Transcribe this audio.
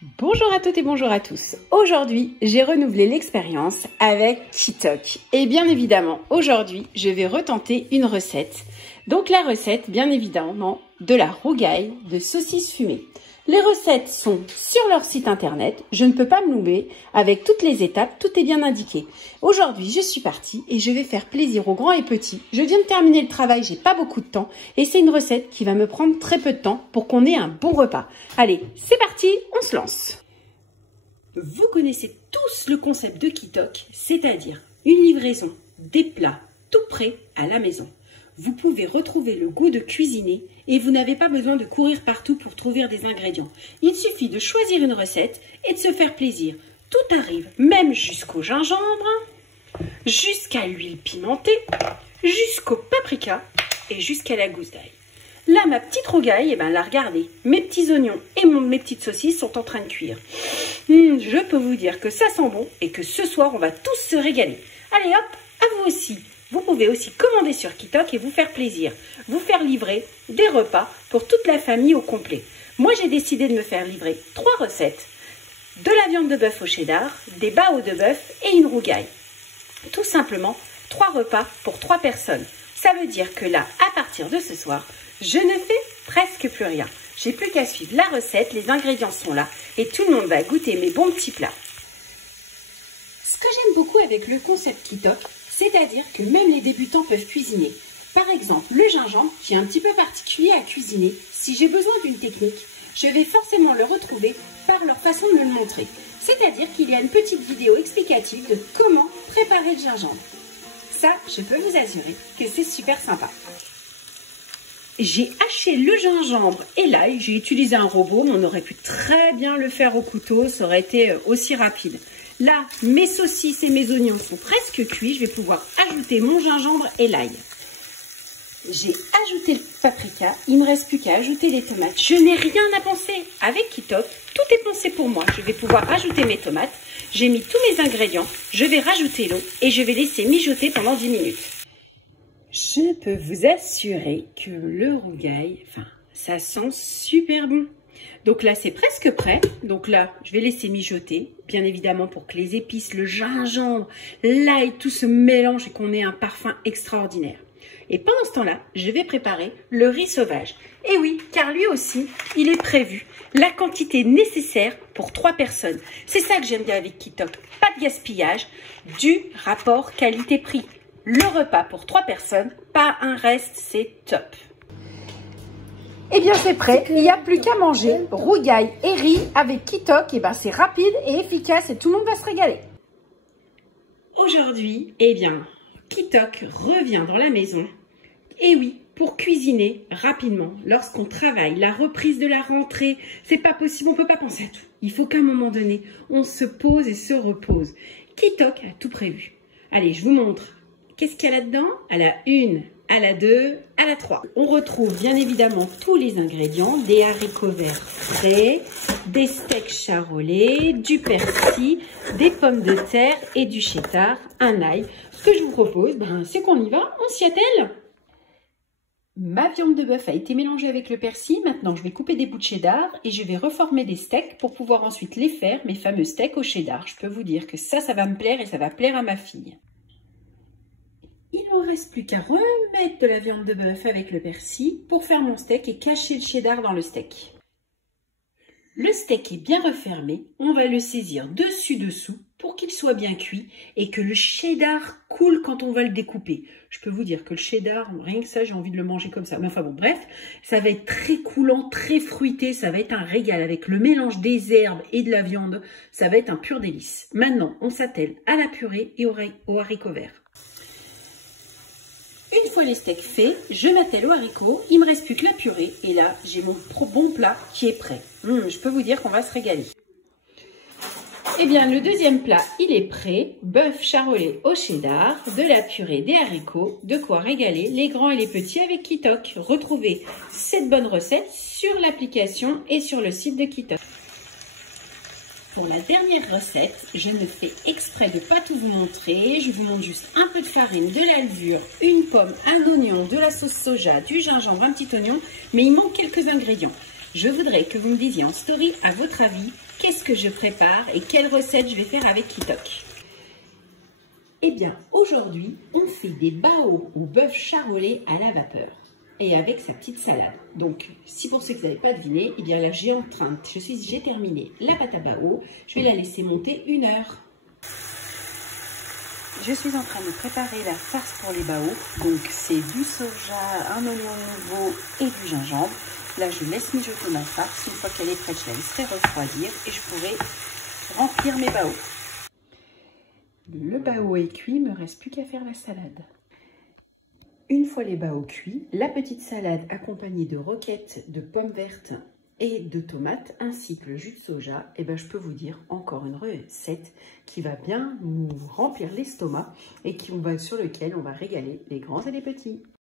Bonjour à toutes et bonjour à tous. Aujourd'hui, j'ai renouvelé l'expérience avec Kitok. Et bien évidemment, aujourd'hui, je vais retenter une recette. Donc la recette, bien évidemment, de la rougaille de saucisse fumée. Les recettes sont sur leur site internet. Je ne peux pas me louper. Avec toutes les étapes, tout est bien indiqué. Aujourd'hui, je suis partie et je vais faire plaisir aux grands et petits. Je viens de terminer le travail, j'ai pas beaucoup de temps. Et c'est une recette qui va me prendre très peu de temps pour qu'on ait un bon repas. Allez, c'est parti, on se lance. Vous connaissez tous le concept de Kitok, c'est-à-dire une livraison des plats tout prêts à la maison. Vous pouvez retrouver le goût de cuisiner et vous n'avez pas besoin de courir partout pour trouver des ingrédients. Il suffit de choisir une recette et de se faire plaisir. Tout arrive, même jusqu'au gingembre, jusqu'à l'huile pimentée, jusqu'au paprika et jusqu'à la gousse d'ail. Là, ma petite rougaille, là, regardez, mes petits oignons et mes petites saucisses sont en train de cuire. Je peux vous dire que ça sent bon et que ce soir, on va tous se régaler. Allez hop, à vous aussi. Vous pouvez aussi commander sur Kitok et vous faire plaisir. Vous faire livrer des repas pour toute la famille au complet. Moi, j'ai décidé de me faire livrer 3 recettes. De la viande de bœuf au cheddar, des bao de bœuf et une rougaille. Tout simplement, 3 repas pour 3 personnes. Ça veut dire que là, à partir de ce soir, je ne fais presque plus rien. J'ai plus qu'à suivre la recette, les ingrédients sont là et tout le monde va goûter mes bons petits plats. Ce que j'aime beaucoup avec le concept Kitok, c'est-à-dire que même les débutants peuvent cuisiner. Par exemple, le gingembre, qui est un petit peu particulier à cuisiner, si j'ai besoin d'une technique, je vais forcément le retrouver par leur façon de me le montrer. C'est-à-dire qu'il y a une petite vidéo explicative de comment préparer le gingembre. Ça, je peux vous assurer que c'est super sympa. J'ai haché le gingembre et l'ail, j'ai utilisé un robot, mais on aurait pu très bien le faire au couteau, ça aurait été aussi rapide. Là, mes saucisses et mes oignons sont presque cuits, je vais pouvoir ajouter mon gingembre et l'ail. J'ai ajouté le paprika, il ne me reste plus qu'à ajouter les tomates. Je n'ai rien à penser. Avec Kitok, tout est pensé pour moi. Je vais pouvoir rajouter mes tomates, j'ai mis tous mes ingrédients, je vais rajouter l'eau et je vais laisser mijoter pendant 10 minutes. Je peux vous assurer que le rougail, ça sent super bon. Donc là, c'est presque prêt. Donc là, je vais laisser mijoter, bien évidemment, pour que les épices, le gingembre, l'ail, tout se mélange et qu'on ait un parfum extraordinaire. Et pendant ce temps-là, je vais préparer le riz sauvage. Et oui, car lui aussi, il est prévu. La quantité nécessaire pour 3 personnes. C'est ça que j'aime bien avec Kitok. Pas de gaspillage, du rapport qualité-prix. Le repas pour 3 personnes, pas un reste, c'est top. Eh bien, c'est prêt. Il n'y a plus qu'à manger. Rougaille et riz avec Kitok. C'est rapide et efficace et tout le monde va se régaler. Aujourd'hui, Kitok revient dans la maison. Et oui, pour cuisiner rapidement, lorsqu'on travaille, la reprise de la rentrée, c'est pas possible, on peut pas penser à tout. Il faut qu'à un moment donné, on se pose et se repose. Kitok a tout prévu. Allez, je vous montre. Qu'est-ce qu'il y a là-dedans? À la 1, à la 2, à la 3. On retrouve bien évidemment tous les ingrédients, des haricots verts frais, des steaks charolais, du persil, des pommes de terre et du cheddar, un ail. Ce que je vous propose, c'est qu'on y va, on s'y attelle. Ma viande de bœuf a été mélangée avec le persil. Maintenant, je vais couper des bouts de cheddar et je vais reformer des steaks pour pouvoir ensuite les faire, mes fameux steaks au cheddar. Je peux vous dire que ça va me plaire et ça va plaire à ma fille. Il ne me reste plus qu'à remettre de la viande de bœuf avec le persil pour faire mon steak et cacher le cheddar dans le steak. Le steak est bien refermé, on va le saisir dessus-dessous pour qu'il soit bien cuit et que le cheddar coule quand on va le découper. Je peux vous dire que le cheddar, rien que ça, j'ai envie de le manger comme ça. Mais enfin bon, bref, ça va être très coulant, très fruité, ça va être un régal avec le mélange des herbes et de la viande. Ça va être un pur délice. Maintenant, on s'attelle à la purée et aux haricots verts. Une fois les steaks faits, je m'attelle aux haricots, il ne me reste plus que la purée et là j'ai mon bon plat qui est prêt. Je peux vous dire qu'on va se régaler. Eh bien le deuxième plat il est prêt, bœuf charolais au cheddar, de la purée, des haricots, de quoi régaler les grands et les petits avec Kitok. Retrouvez cette bonne recette sur l'application et sur le site de Kitok. Pour la dernière recette, je ne fais exprès de ne pas tout vous montrer. Je vous montre juste un peu de farine, de la levure, une pomme, un oignon, de la sauce soja, du gingembre, un petit oignon. Mais il manque quelques ingrédients. je voudrais que vous me disiez en story, à votre avis, qu'est-ce que je prépare et quelle recette je vais faire avec Kitok. Eh bien, aujourd'hui, on fait des bao au bœuf charolais à la vapeur et avec sa petite salade. Donc, si pour ceux qui n'avaient pas deviné, eh bien là, j'ai terminé la pâte à bao. Je vais la laisser monter 1 heure. Je suis en train de préparer la farce pour les bao. Donc, c'est du soja, un oignon nouveau et du gingembre. Là, je laisse mijoter ma farce. Une fois qu'elle est prête, je la laisserai refroidir et je pourrai remplir mes bao. Le bao est cuit, il ne me reste plus qu'à faire la salade. Une fois les bao cuits, la petite salade accompagnée de roquettes, de pommes vertes et de tomates, ainsi que le jus de soja, et ben je peux vous dire encore une recette qui va bien nous remplir l'estomac et sur lequel on va régaler les grands et les petits.